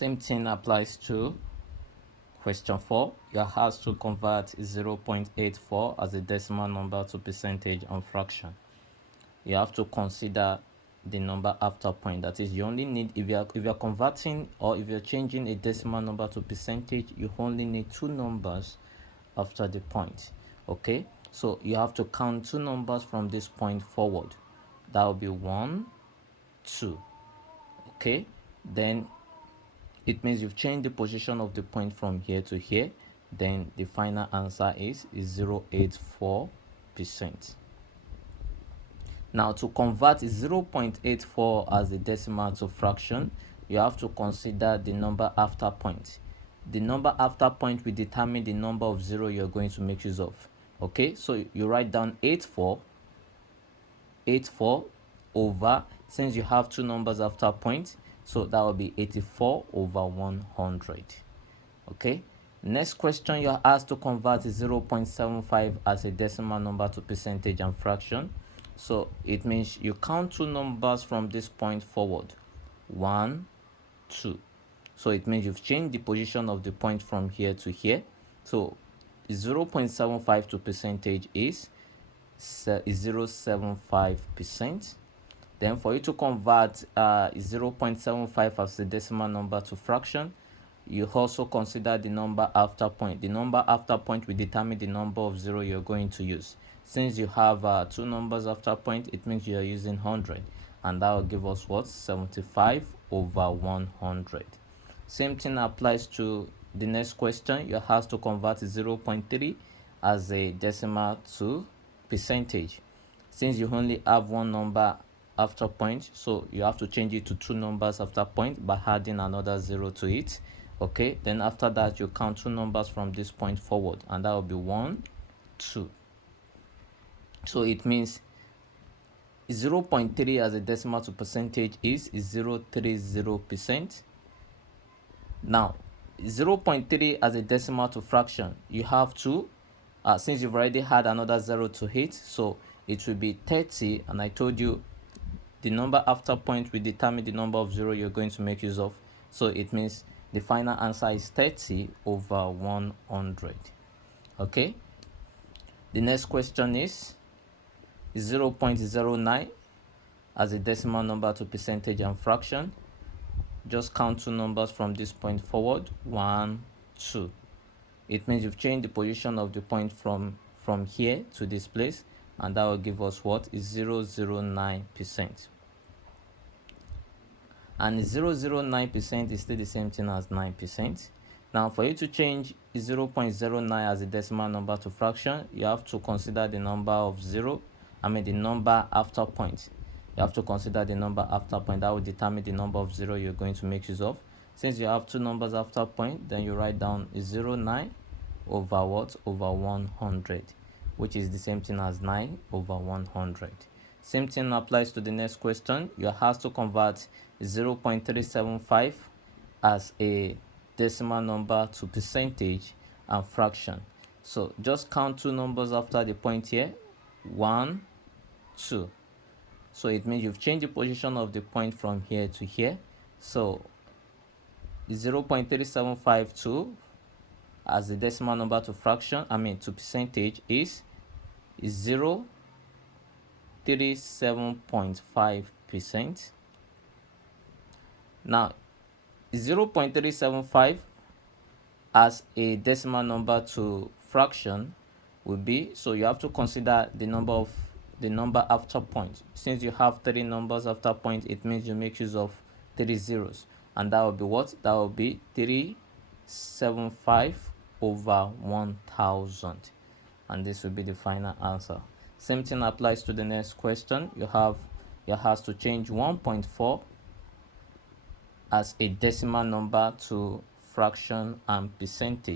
Same thing applies to question 4. You're asked to convert 0.84 as a decimal number to percentage and fraction. You have to consider the number after point. That is, you only need, if you're converting or if you're changing a decimal number to percentage, you only need two numbers after the point. Okay, so you have to count two numbers from this point forward. That will be 1, 2. Okay, then it means you've changed the position of the point from here to here. Then the final answer is 0.84%. Now, to convert 0.84 as a decimal to fraction, you have to consider the number after point. The number after point will determine the number of 0 you're going to make use of. Okay, so you write down 84 over, since you have two numbers after point, so that will be 84 over 100. Okay, next question, you're asked to convert 0.75 as a decimal number to percentage and fraction. So it means you count two numbers from this point forward, 1, 2. So it means you've changed the position of the point from here to here. So 0.75 to percentage is 0.75%. Then for you to convert 0.75 as a decimal number to fraction, you also consider the number after point. The number after point will determine the number of 0 you're going to use. Since you have two numbers after point, it means you are using 100, and that will give us what? 75 over 100. Same thing applies to the next question. You have to convert 0.3 as a decimal to percentage. Since you only have one number after point, so you have to change it to two numbers after point by adding another 0 to it. Okay, then after that you count two numbers from this point forward, and that will be 1, 2. So it means 0.3 as a decimal to percentage is 0.30%. Now 0.3 as a decimal to fraction, you have to, since you've already had another 0 to hit, so it will be 30, and I told you the number after point will determine the number of 0 you're going to make use of. So it means the final answer is 30 over 100. Okay, the next question is 0.09 as a decimal number to percentage and fraction. Just count two numbers from this point forward, 1, 2. It means you've changed the position of the point from here to this place, and that will give us what is 0.09%. And 0.09% is still the same thing as 9%. Now, for you to change 0.09 as a decimal number to fraction, you have to consider the number of the number after point. You have to consider the number after point. That will determine the number of 0 you're going to make use of. Since you have two numbers after point, then you write down 0.9 over what? Over 100, which is the same thing as 9 over 100. Same thing applies to the next question. You are asked to convert 0.375 as a decimal number to percentage and fraction. So just count two numbers after the point here, 1, 2. So it means you've changed the position of the point from here to here. So 0.3752 as a decimal number to fraction, to percentage is 0.37.5%. Now 0.375 as a decimal number to fraction will be, so you have to consider the number after point. Since you have 3 numbers after point, it means you make use of 3 zeros, and that will be what? That will be 375 over 1000, and this will be the final answer. Same thing applies to the next question. You have to change 1.4 as a decimal number to fraction and percentage.